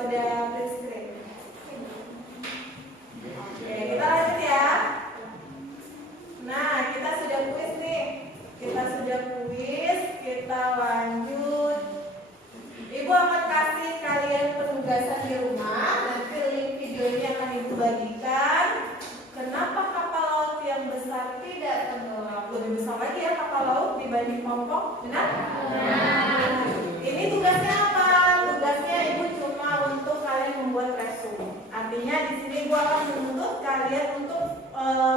sudah print screen. Oke, kita lanjut ya. Nah, kita sudah kuis nih. Kita lanjut. Ibu akan kasih kalian penugasan di rumah. Nanti link video ini akan Ibu bagikan. Kenapa kapal laut yang besar tidak tenggelam? Lebih besar lagi ya kapal laut dibanding kelompok, benar? Nah, ini tugasnya apa? Tugasnya Ibu cuma untuk kalian membuat resume. Artinya di sini Ibu akan menuntut kalian untuk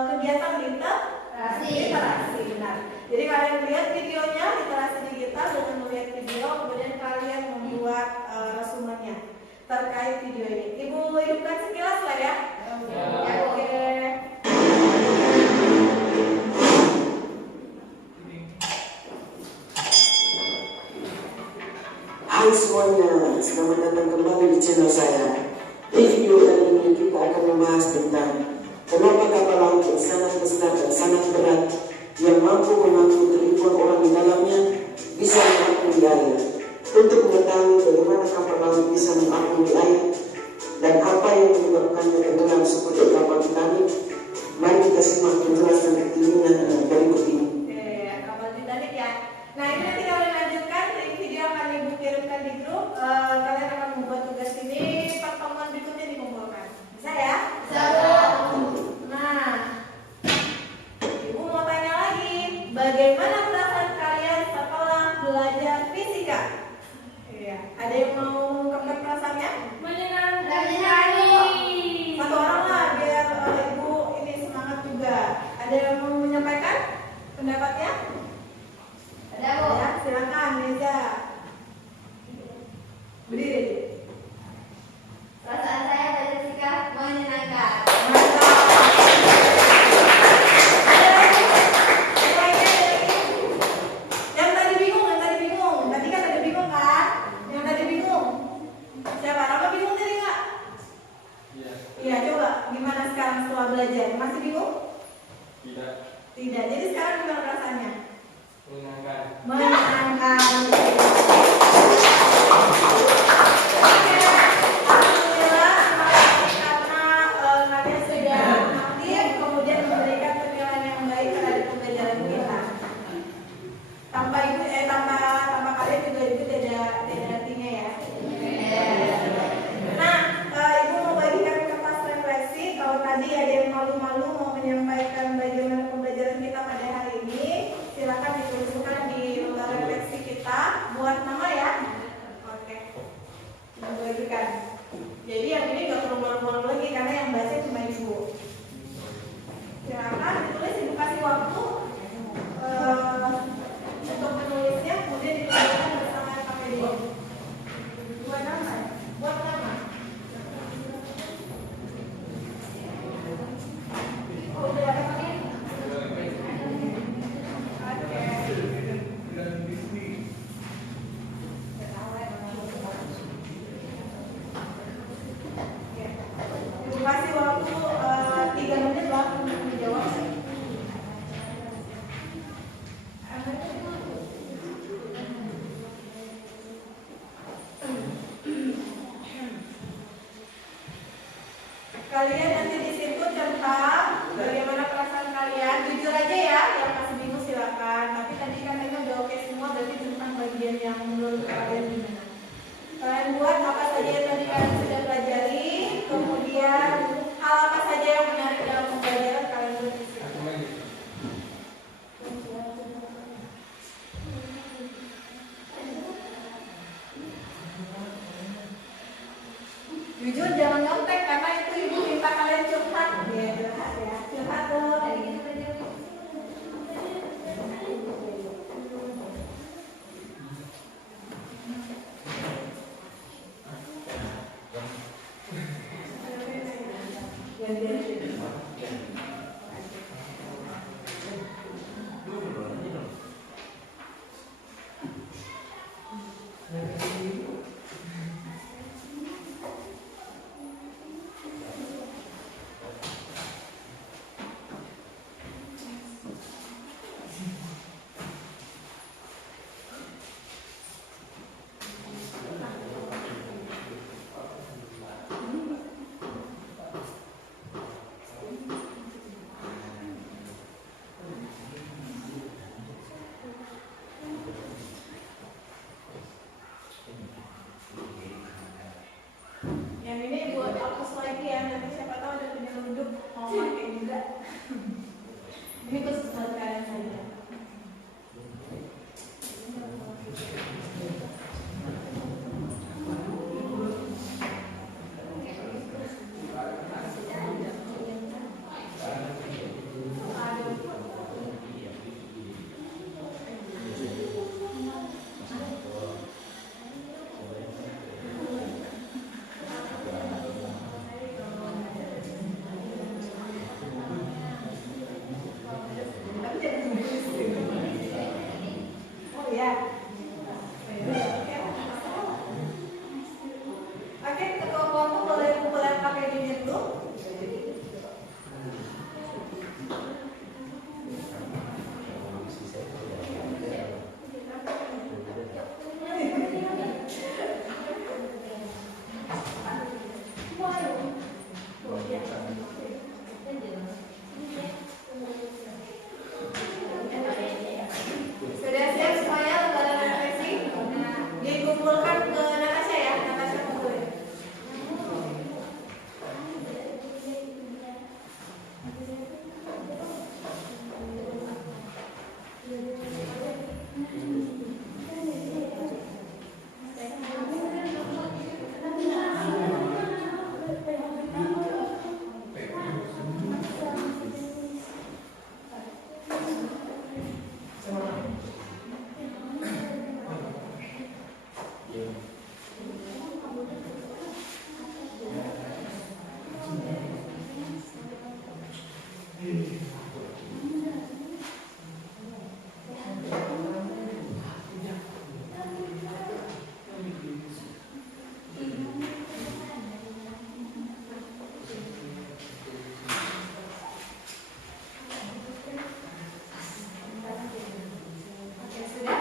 kegiatan literasi, benar. Jadi kalian lihat videonya literasi digital dengan melihat video, kemudian kalian membuat resumenya terkait video ini. Ibu hidupkan sekilas lah ya. Oke. Hai semuanya, selamat datang kembali di channel saya. Di video kali ini kita akan membahas tentang kenapa kapal laut yang sangat besar dan sangat berat yang mampu mengangkut ribuan orang di dalamnya bisa mengapung di air. Untuk mengetahui bagaimana kapal laut bisa mengapung di air dan apa yang menyebabkannya tenggelam seperti kapal Titanic, mari kita simak penjelasan ilmiah dengan berikut ini. Kapal Titanic ya. Nah, ini nanti kalian lanjutkan, link video akan Ibu kirimkan di grup. Kalian akan membuat tugas ini, pertemuan berikutnya dikumpulkan. Bisa ya? Bisa. Nah, Ibu mau tanya lagi, bagaimana perasaan kalian setelah belajar fisika? Iya, ada yang mau mengungkapkan perasaannya? Satu orang lah, biar Ibu ini semangat juga. Ada yang mau menyampaikan pendapatnya? Ada, Bu. Ya, silakan Neza. Berdiri. Perasaan saya belajar fisika menyenangkan. Mantap. Ada lagi? Yang tadi bingung. Tadi kan ada bingung kan? Yang tadi bingung. Siapa? Rama bingung tadi nggak? Iya, coba. Gimana sekarang setelah belajar? Masih bingung? Tidak. Jadi sekarang gimana perasaannya? Menyenangkan. Oke. Alhamdulillah, terima kasih karena kalian sudah aktif, kemudian memberikan penilaian yang baik terhadap pembelajaran kita. Tanpa kalian juga Ibu tidak artinya ya. Nah, Ibu mau bagikan kertas refleksi. Kalau tadi ada yang malu-malu mau menyampaikan bagaimana pembelajaran kita pada hari ini, silakan dituliskan di lembar refleksi kita. Buat nama ya. Oke. Bagikan. Jadi yang ini nggak perlu malu-malu lagi karena yang baca cuma Ibu. Silakan ditulis, Ibu kasih waktu untuk menulisnya, kemudian dituliskan bersama pakai dia. Buat nama. Oh, udah ada pakai? Ibu kasih waktu 3 menit lah untuk menjawab. Kalian nanti di situ tentang bagaimana perasaan kalian. Jujur aja ya, yang masih bingung silakan. Tapi tadi katanya udah oke semua, berarti tentang bagian yang menurut kalian gimana. Kalian buat apa saja yang tadi kalian sudah pelajari, kemudian hal apa saja yang menarik dalam pembelajaran kalian buat di situ. Jujur jangan nyontek karena itu ibu minta kalian curhat ya, curhat dong. Yang ini buat hapus lagi ya, nanti siapa tahu ada penyelundup mau pakai juga. Ini khusus buat kalian saja. Oh ya. Oke, ketua kelompok boleh kumpulan pakai bibir dulu. Sudah siap semuanya lembaran refleksi? Dikumpulkan ke Natasha ya, Natasha kumpulin. Oke, sudah?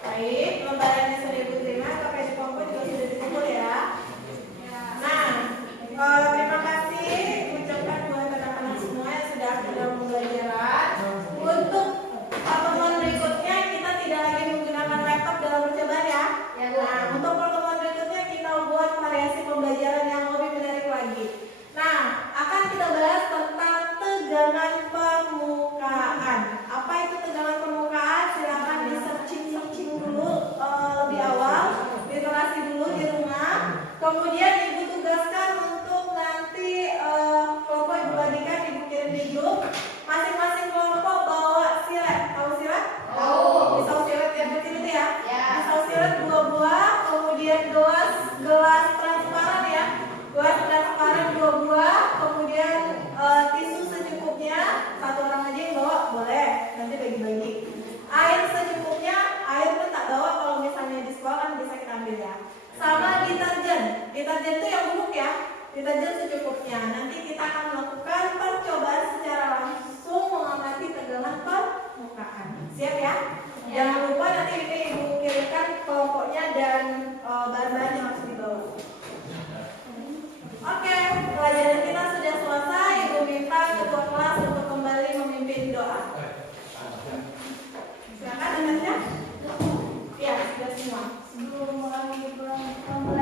Baik, lembarannya sudah Ibu terima, pakai di kelompok juga sudah dikumpul ya. Nah, terima kasih ucapkan buat anak-anak semua yang sudah dalam pembelajaran. Untuk pertemuan berikutnya kita tidak lagi menggunakan laptop dalam percobaan ya. Nah, untuk pertemuan berikutnya kita buat variasi pembelajaran yang lebih menarik lagi. Nah, akan kita bahas tentang tegangan permukaan. Apa itu tegangan permukaan? Silakan di searching dulu lebih awal, literasi dulu di rumah. Kemudian ibu tugaskan untuk nanti kelompok ibu bagikan, ibu kirim di grup. Masing-masing kelompok bawa silet. Tahu silet? Tahu. Pisau silet yang kecil itu ya? Ya. Pisau silet 2 buah, kemudian gelas transparan ya. Gelas transparan 2 buah, kemudian tisu secukupnya. 1 orang aja yang bawa boleh, nanti bagi-bagi. Air secukupnya, air pun tak bawa kalau misalnya di sekolah kan bisa kita ambil ya. Sama deterjen itu yang bubuk ya. Deterjen secukupnya. Nanti kita akan melakukan percobaan secara langsung mengamati tegangan permukaan. Siap ya? Jangan lupa nanti ini ibu kirimkan kelompoknya dan bahan-bahan yang harus dibawa. Oke, pelajaran kita sudah selesai. Ibu minta ketua kelas untuk kembali memimpin doa. Silakan Natasha. Ya, sudah semua. Sebelum mulai pembelajaran